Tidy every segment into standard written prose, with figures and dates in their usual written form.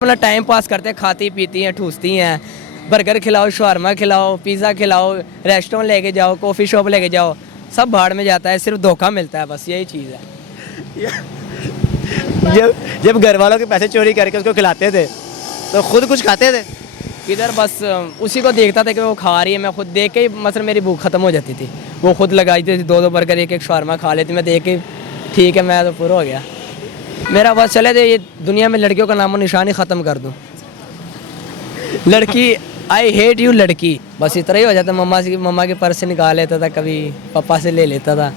अपना time pass करते हैं, खाती पीती हैं, ठूसती हैं। बर्गर खिलाओ, शवारमा खिलाओ, पिज़्ज़ा खिलाओ, रेस्टोरेंट लेके जाओ, कॉफ़ी शॉप लेके जाओ, सब भाड़ में जाता है, सिर्फ धोखा मिलता है, बस यही चीज़ है। जब जब घर वालों के पैसे चोरी करके उसको खिलाते थे तो खुद कुछ खाते थे? इधर बस उसी को देखता था कि वो खा रही है, मैं खुद देख के ही मतलब मेरी भूख ख़त्म हो जाती थी। वो खुद लगाई थी, दो बर्गर एक शवारमा खा लेती, मैं देख के ठीक है, मैं तो पूरा हो गया। मेरा बस चले थे ये दुनिया में लड़कियों का नामो निशान ही ख़त्म कर दूँ। लड़की आई हेट यू लड़की, बस इतना ही हो जाता। मम्मा के पर्स से निकाल लेता था, कभी पापा से ले लेता था,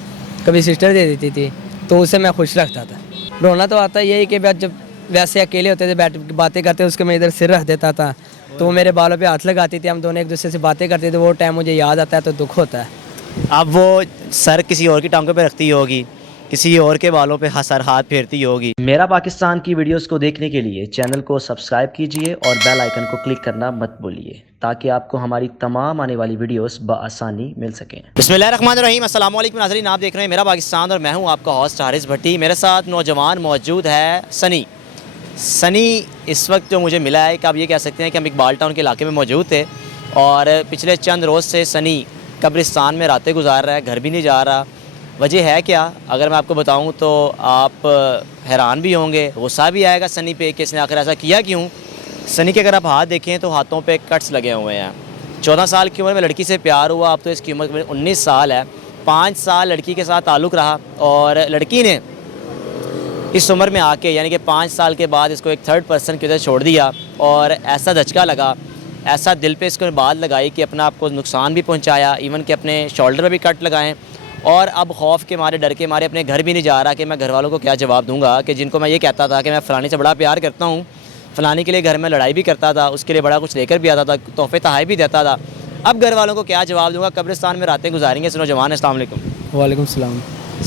कभी सिस्टर दे देती थी, तो उसे मैं खुश रखता था। रोना तो आता यही कि जब वैसे अकेले होते थे, बैठ बातें करते, उसके मैं इधर सिर रख देता था, तो वो मेरे बालों पे हाथ लगाती थी, हम दोनों एक दूसरे से बातें करते थे। वो टाइम मुझे याद आता है तो दुख होता है। अब वो सर किसी और की टांगों पे रखती होगी, किसी और के बालों पे सर हाथ फेरती होगी। मेरा पाकिस्तान की वीडियोस को देखने के लिए चैनल को सब्सक्राइब कीजिए और बेल आइकन को क्लिक करना मत भूलिए, ताकि आपको हमारी तमाम आने वाली वीडियोस बआसानी मिल सकें। बिस्मिल्लाहिर्रहमानिर्रहीम, अस्सलाम वालेकुम नाज़रीन, आप देख रहे हैं मेरा पाकिस्तान और मैं हूं आपका होस्ट हारिस भट्टी। मेरे साथ नौजवान मौजूद है सनी। इस वक्त जो मुझे मिला है कि आप ये कह सकते हैं कि हम इकबाल टाउन के इलाके में मौजूद थे और पिछले चंद रोज़ से सनी कब्रिस्तान में रातें गुजार रहा है, घर भी नहीं जा रहा। वजह है क्या, अगर मैं आपको बताऊं तो आप हैरान भी होंगे, गुस्सा भी आएगा सनी पे कि इसने आखिर ऐसा किया क्यों। सनी के अगर आप हाथ देखें तो हाथों पे कट्स लगे हुए हैं। 14 साल की उम्र में लड़की से प्यार हुआ, अब तो इसकी उम्र 19 साल है। 5 साल लड़की के साथ ताल्लुक़ रहा और लड़की ने इस उम्र में आके यानी कि 5 साल के बाद इसको एक थर्ड पर्सन की वजह छोड़ दिया और ऐसा धचका लगा, ऐसा दिल पे इसको बात लगाई कि अपना आपको नुकसान भी पहुंचाया, इवन कि अपने शोल्डर पे भी कट लगाएं। और अब खौफ के मारे, डर के मारे अपने घर भी नहीं जा रहा कि मैं घर वालों को क्या जवाब दूंगा कि जिनको मैं ये कहता था कि मैं फ़लानी से बड़ा प्यार करता हूँ, फ़लानी के लिए घर में लड़ाई भी करता था, उसके लिए बड़ा कुछ लेकर भी आता था, तोहफे तहाई भी देता था, अब घर वालों को क्या जवाब दूंगा। कब्रिस्तान में रातें गुजारेंगे इस नौजवान। अस्सलाम वालेकुम। वालेकुम सलाम।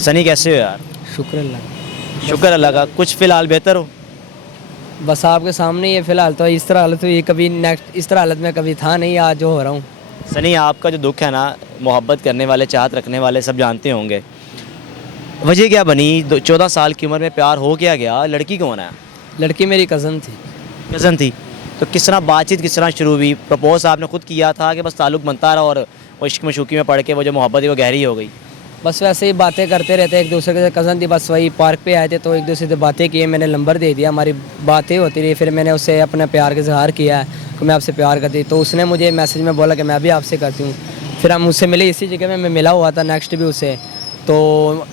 सनी कैसे हो यार? शुक्र अल्लाह। शुक्र अल्लाह का, कुछ फ़िलहाल बेहतर हो? बस आपके सामने ये फ़िलहाल तो इस तरह हालत हुई, कभी नेक्स्ट इस तरह हालत में कभी था नहीं, आज जो हो रहा हूँ। सनी, आपका जो दुख है ना, मोहब्बत करने वाले, चाहत रखने वाले सब जानते होंगे, वजह क्या बनी? 14 साल की उम्र में प्यार हो क्या गया? लड़की कौन है? लड़की मेरी कज़न थी। कज़न थी? तो किस तरह बातचीत किस तरह शुरू हुई? प्रपोज आपने खुद किया था कि बस ताल्लुक़ बनता रहा और वो इश्क मशूकी में पड़ के वो जो मोहब्बत है वो गहरी हो गई? बस वैसे ही बातें करते रहते एक दूसरे के। कज़न थी, बस वही पार्क पे आए थे तो एक दूसरे से बातें की, मैंने नंबर दे दिया, हमारी बातें होती रही। फिर मैंने उससे अपने प्यार का इज़हार किया कि मैं आपसे प्यार करती, तो उसने मुझे मैसेज में बोला कि मैं भी आपसे करती हूँ। फिर हम उससे मिले, इसी जगह में मैं मिला हुआ था नेक्स्ट भी उससे, तो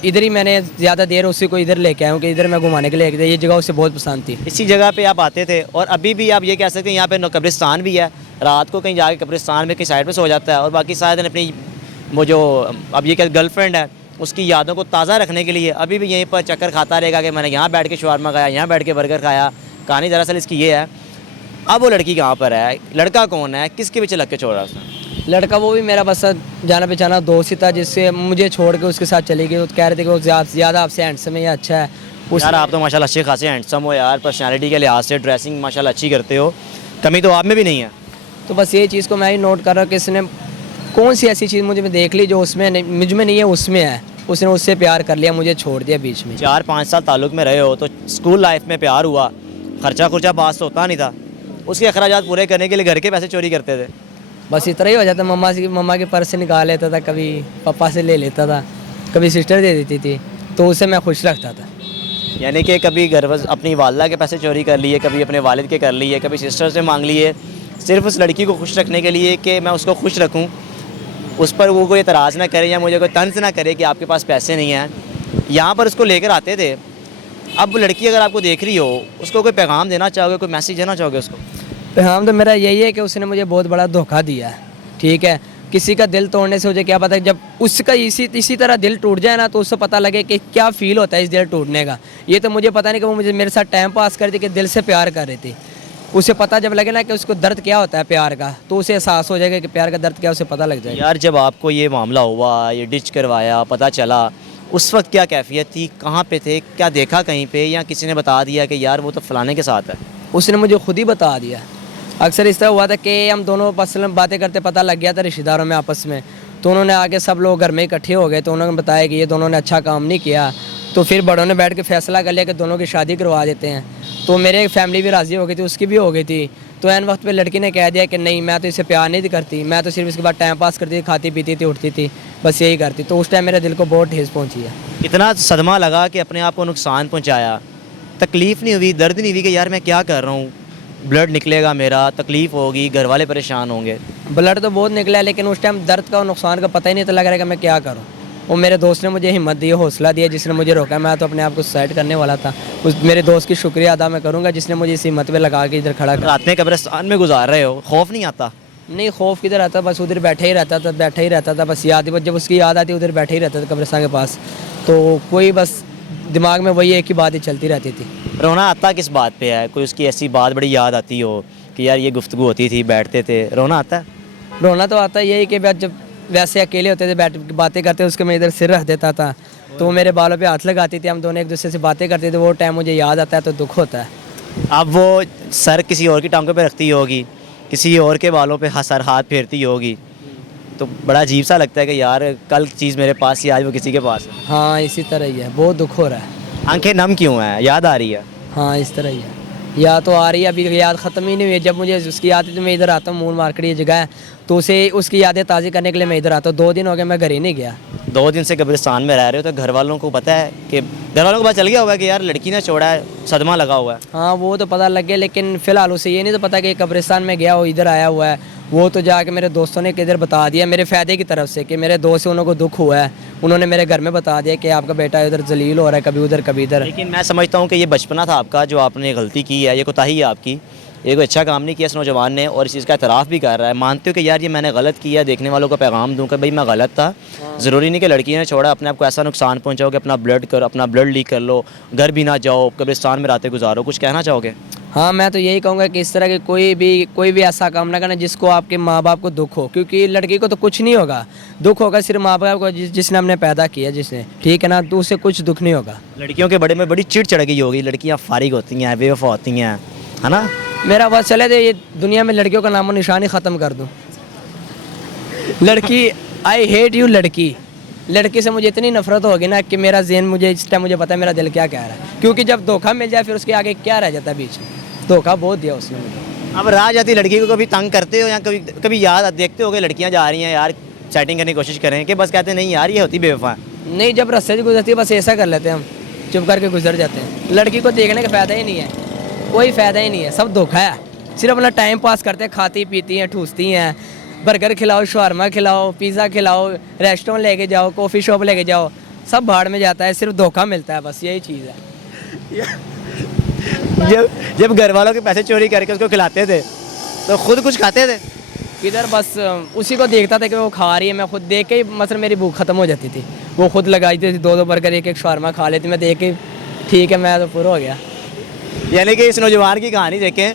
इधर ही मैंने ज़्यादा देर उसी को इधर लेके आया हूँ कि इधर मैं घुमाने के लिए, ये जगह उसे बहुत पसंद थी। इसी जगह पे आप आते थे और अभी भी आप ये कह सकते हैं यहाँ पे कब्रिस्तान भी है, रात को कहीं जाके कब्रिस्तान में कहीं साइड पे सो जाता है और बाकी सारे दिन अपनी वो जो अब ये क्या गर्लफ्रेंड है उसकी यादों को ताज़ा रखने के लिए अभी भी यहीं पर चक्कर खाता रहेगा कि मैंने यहाँ बैठ के शवारमा खाया, यहाँ बैठ के बर्गर खाया। कहानी दरअसल इसकी ये है, अब वो लड़की कहाँ पर है, लड़का कौन है, किसके पीछे लग के छोड़ रहा उसने? लड़का वो भी मेरा बस जाना पहचाना दोस्त ही था, जिससे मुझे छोड़ के उसके साथ चली गई। वो कह रहे थे कि वो ज़्यादा आपसे हैंडसम है या अच्छा है। यार आप तो माशाल्लाह अच्छे खासे हैंडसम हो यार, पर्सनैलिटी के लिहाज से ड्रेसिंग माशाल्लाह अच्छी करते हो, कमी तो आप में भी नहीं है। तो बस ये चीज़ को मैं ही नोट कर रहा हूँ कि इसने कौन सी ऐसी चीज़ मुझे देख ली जो उसमें नहीं, मुझ में नहीं है, उसमें है। उसने उससे प्यार कर लिया, मुझे छोड़ दिया बीच में। 4-5 साल ताल्लुक़ में रहे हो तो स्कूल लाइफ में प्यार हुआ, खर्चा खुर्चा पास तो होता नहीं था, उसके अखराजात पूरे करने के लिए घर के पैसे चोरी करते थे। बस इतना ही हो जाता। मम्मा के पर्स से निकाल लेता था, कभी पापा से ले लेता था, कभी सिस्टर दे देती थी, तो उसे मैं खुश रखता था। यानी कि कभी घर अपनी वालदा के पैसे चोरी कर लिए, कभी अपने वालिद के कर लिए, कभी सिस्टर से मांग लिए, सिर्फ उस लड़की को खुश रखने के लिए कि मैं उसको खुश रखूं, उस पर वो कोई एतराज़ ना करे या मुझे कोई तंज ना करे कि आपके पास पैसे नहीं हैं। यहाँ पर उसको लेकर आते थे। अब लड़की अगर आपको देख रही हो, उसको कोई पैगाम देना चाहोगे, कोई मैसेज देना चाहोगे उसको? पैगाम तो मेरा यही है कि उसने मुझे बहुत बड़ा धोखा दिया है। ठीक है, किसी का दिल तोड़ने से मुझे क्या पता, जब उसका इसी तरह दिल टूट जाए ना तो उससे पता लगे कि क्या फ़ील होता है इस दिल टूटने का। ये तो मुझे पता नहीं कि वो मुझे मेरे साथ टाइम पास कर रही थी कि दिल से प्यार कर रही थी। उसे पता जब लगे ना कि उसको दर्द क्या होता है प्यार का, तो उसे एहसास हो जाएगा कि प्यार का दर्द क्या, उसे पता लग जाएगा। यार जब आपको ये मामला हुआ, ये डिच करवाया, पता चला, उस वक्त क्या कैफियत थी, कहाँ पे थे, क्या देखा कहीं पे या किसी ने बता दिया कि यार वो तो फलाने के साथ है? उसने मुझे खुद ही बता दिया। अक्सर इस तरह हुआ था कि हम दोनों मसलन बातें करते, पता लग गया था रिश्तेदारों में आपस में, तो उन्होंने आके सब लोग घर में इकट्ठे हो गए, तो उन्होंने बताया कि ये दोनों ने अच्छा काम नहीं किया, तो फिर बड़ों ने बैठ के फैसला कर लिया कि दोनों की शादी करवा देते हैं। तो मेरे फैमिली भी राज़ी हो गई थी, उसकी भी हो गई थी। तो एन वक्त पे लड़की ने कह दिया कि नहीं, मैं तो इसे प्यार नहीं करती, मैं तो सिर्फ इसके बाद टाइम पास करती थी, खाती पीती थी, उठती थी, बस यही करती। तो उस टाइम मेरे दिल को बहुत ठेस पहुंची है। इतना सदमा लगा कि अपने आप को नुकसान पहुंचाया, तकलीफ़ नहीं हुई, दर्द नहीं हुई कि यार मैं क्या कर रहा हूँ, ब्लड निकलेगा मेरा, तकलीफ़ होगी, घर वाले परेशान होंगे? ब्लड तो बहुत निकला है, लेकिन उस टाइम दर्द का और नुकसान का पता ही नहीं था, लग रहा है कि मैं क्या करूँ। वो मेरे दोस्त ने मुझे हिम्मत दी, हौसला दिया, जिसने मुझे रोका। मैं तो अपने आप को सुसाइड करने वाला था। उस मेरे दोस्त की शुक्रिया अदा मैं करूँगा, जिसने मुझे इस हिम्मत पे लगा के इधर खड़ा कर। रात में कब्रिस्तान में गुजार रहे हो, खौफ नहीं आता? नहीं, खौफ किधर आता, बस उधर बैठा ही रहता था, बस याद, जब उसकी याद आती उधर बैठे ही रहता था कब्रिस्तान के पास। तो कोई बस दिमाग में वही एक ही बात ही चलती रहती थी। रोना आता किस बात पे है? कोई उसकी ऐसी बात बड़ी याद आती हो कि यार ये गुफ्तगू होती थी, बैठते थे, रोना आता है? रोना तो आता यही कि जब वैसे अकेले होते थे, बैठ बातें करते, उसके मैं इधर सिर रख देता था, तो वो मेरे बालों पे हाथ लगाती थी, हम दोनों एक दूसरे से बातें करते थे। वो टाइम मुझे याद आता है तो दुख होता है। अब वो सर किसी और की टांगों पे रखती होगी, किसी और के बालों पे सर हाथ फेरती होगी, तो बड़ा अजीब सा लगता है कि यार कल चीज़ मेरे पास ही, आज वो किसी के पास है। हाँ, इसी तरह ही है, बहुत दुख हो रहा है। आंखें नम क्यों हैं? याद आ रही है? हाँ, इस तरह ही है। याद तो आ रही है, अभी याद ख़त्म ही नहीं हुई है। जब मुझे उसकी याद है तो मैं इधर आता हूँ, मून मार्केट ये जगह है, तो उसे उसकी यादें ताज़ी करने के लिए मैं इधर आता हूँ। 2 दिन हो गए मैं घर ही नहीं गया। 2 दिन से कब्रिस्तान में रह रहे हो, तो घर वालों को पता है कि, घर वालों को पता चल गया होगा कि यार लड़की ने छोड़ा है, सदमा लगा हुआ है? हाँ, वो तो पता लग गया, लेकिन फ़िलहाल उसे ये नहीं तो पता कि कब्रिस्तान में गया, वो इधर आया हुआ है। वो तो जाके मेरे दोस्तों ने किधर बता दिया, मेरे फ़ायदे की तरफ से, कि मेरे दोस्त से उन्हों को दुख हुआ है, उन्होंने मेरे घर में बता दिया कि आपका बेटा इधर जलील हो रहा है, कभी उधर कभी इधर। लेकिन मैं समझता हूँ कि ये बचपना था आपका, जो आपने गलती की है, ये कोताही है आपकी, ये कोई अच्छा काम नहीं किया इस नौजवान ने, और इस चीज़ का एतराफ़ भी कर रहा है। मानते हो कि यार ये मैंने गलत किया, देखने वालों को पैगाम दूँ कि भाई मैं गलत था, ज़रूरी नहीं कि लड़की ने छोड़ा अपने आप को ऐसा नुकसान पहुँचाओ कि अपना ब्लड लीक कर लो, घर भी ना जाओ, कब्रिस्तान में रातें गुजारो। कुछ कहना चाहोगे? हाँ, मैं तो यही कहूँगा कि इस तरह के कोई भी ऐसा काम ना करना जिसको आपके माँ बाप को दुख हो, क्योंकि लड़की को तो कुछ नहीं होगा, दुख होगा सिर्फ माँ बाप को, जिसने हमने पैदा किया, जिसने, ठीक है ना, तो उसे कुछ दुख नहीं होगा। लड़कियों के बड़े में बड़ी चिढ़ चढ़ गई होगी, लड़कियाँ फारिग होती हैं, बेवफा होती हैं, है ना? मेरा बस चले थे ये दुनिया में लड़कियों का नामो निशान ही ख़त्म कर दूँ। लड़की, आई हेट यू लड़की से मुझे इतनी नफरत होगी ना कि मेरा ज़हन, मुझे इस टाइम मुझे पता है मेरा दिल क्या कह रहा है, क्योंकि जब धोखा मिल जाए फिर उसके आगे क्या रह जाता है बीच में। धोखा बहुत दिया उसने मुझे। अब राह जाती लड़की को कभी तंग करते हो, या कभी याद देखते हो कि लड़कियाँ जा रही हैं यार सेटिंग करने की कोशिश करें, कि बस कहते हैं नहीं यार ये होती बेवफा? नहीं, जब रास्ते से गुजरती है बस ऐसा कर लेते हैं हम, चुप करके गुजर जाते हैं। लड़की को देखने का फ़ायदा ही नहीं है, कोई फ़ायदा ही नहीं है, सब धोखा है। सिर्फ अपना टाइम पास करते हैं, खाती पीती हैं, ठूसती हैं, बर्गर खिलाओ, शवारमा खिलाओ, पिज़्ज़ा खिलाओ, रेस्टोरेंट लेके जाओ, कॉफ़ी शॉप लेके जाओ, सब भाड़ में जाता है, सिर्फ धोखा मिलता है, बस यही चीज़ है। जब घर वालों के पैसे चोरी करके उसको खिलाते थे तो खुद कुछ खाते थे? इधर बस उसी को देखता था कि वो खा रही है, मैं खुद देख के ही मतलब मेरी भूख ख़त्म हो जाती थी। वो खुद लगाई थी 2-2 बर्गर, एक शवारमा खा लेती, मैं देख के ठीक है, मैं तो पूरा हो गया। यानी कि इस नौजवान की कहानी देखें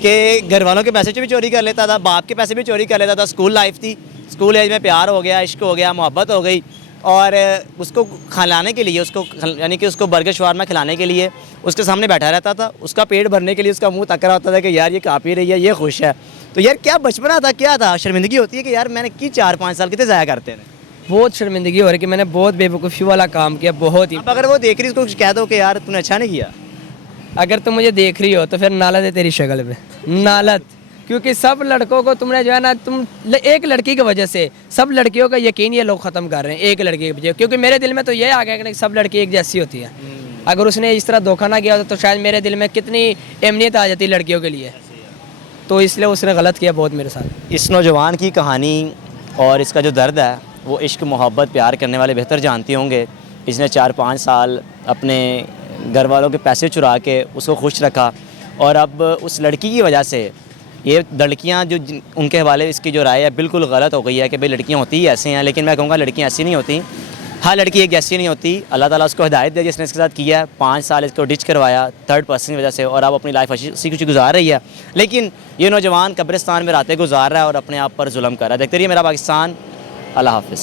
कि घर वालों के पैसे भी चोरी कर लेता था, बाप के पैसे भी चोरी कर लेता था। स्कूल लाइफ थी, स्कूल एज में प्यार हो गया, इश्क हो गया, मोहब्बत हो गई, और उसको खिलाने के लिए, उसको यानी कि उसको बर्गर शवारमा खिलाने के लिए उसके सामने बैठा रहता था, उसका पेट भरने के लिए उसका मुंह तक रहा होता था कि यार ये खा पी रही है, ये खुश है। तो यार क्या बचपना था, क्या था? शर्मिंदगी होती है कि यार मैंने की 4-5 साल कितने ज़ाया करते हैं। बहुत शर्मिंदगी हो रही कि मैंने बहुत बेवकूफ़ी वाला काम किया, बहुत ही। अब अगर वो देख रही उसको कुछ कह दो कि यार तूने अच्छा नहीं किया। अगर तुम मुझे देख रही हो तो फिर नालत है तेरी शक्ल पे, नालत। क्योंकि सब लड़कों को तुमने जो है ना, एक लड़की की वजह से सब लड़कियों का यकीन ये लोग ख़त्म कर रहे हैं, एक लड़की की वजह। क्योंकि मेरे दिल में तो ये आ गया कि सब लड़की एक जैसी होती है। अगर उसने इस तरह धोखा ना किया होता तो शायद मेरे दिल में कितनी अहमियत आ जाती लड़कियों के लिए। तो इसलिए उसने गलत किया बहुत मेरे साथ। इस नौजवान की कहानी और इसका जो दर्द है वो इश्क, मोहब्बत, प्यार करने वाले बेहतर जानते होंगे। इसने 4-5 साल अपने घर वालों के पैसे चुरा के उसको खुश रखा, और अब उस लड़की की वजह से ये लड़कियां जो उनके हवाले इसकी जो राय है बिल्कुल गलत हो गई है कि भाई लड़कियां होती ही ऐसे हैं। लेकिन मैं कहूँगा लड़कियां ऐसी नहीं होती, हर लड़की एक जैसी नहीं होती। अल्लाह ताला उसको हिदायत दे जिसने इसके साथ किया है। 5 साल इसको डिच करवाया थर्ड पर्सन की वजह से, और अब अपनी लाइफ अच्छी कुछ गुजार रही है। लेकिन ये नौजवान कब्रिस्तान में रातें गुजार रहा है और अपने आप पर जुल्म कर रहा है। देखते रहिए मेरा पाकिस्तान। अल्लाह हाफ़िज़।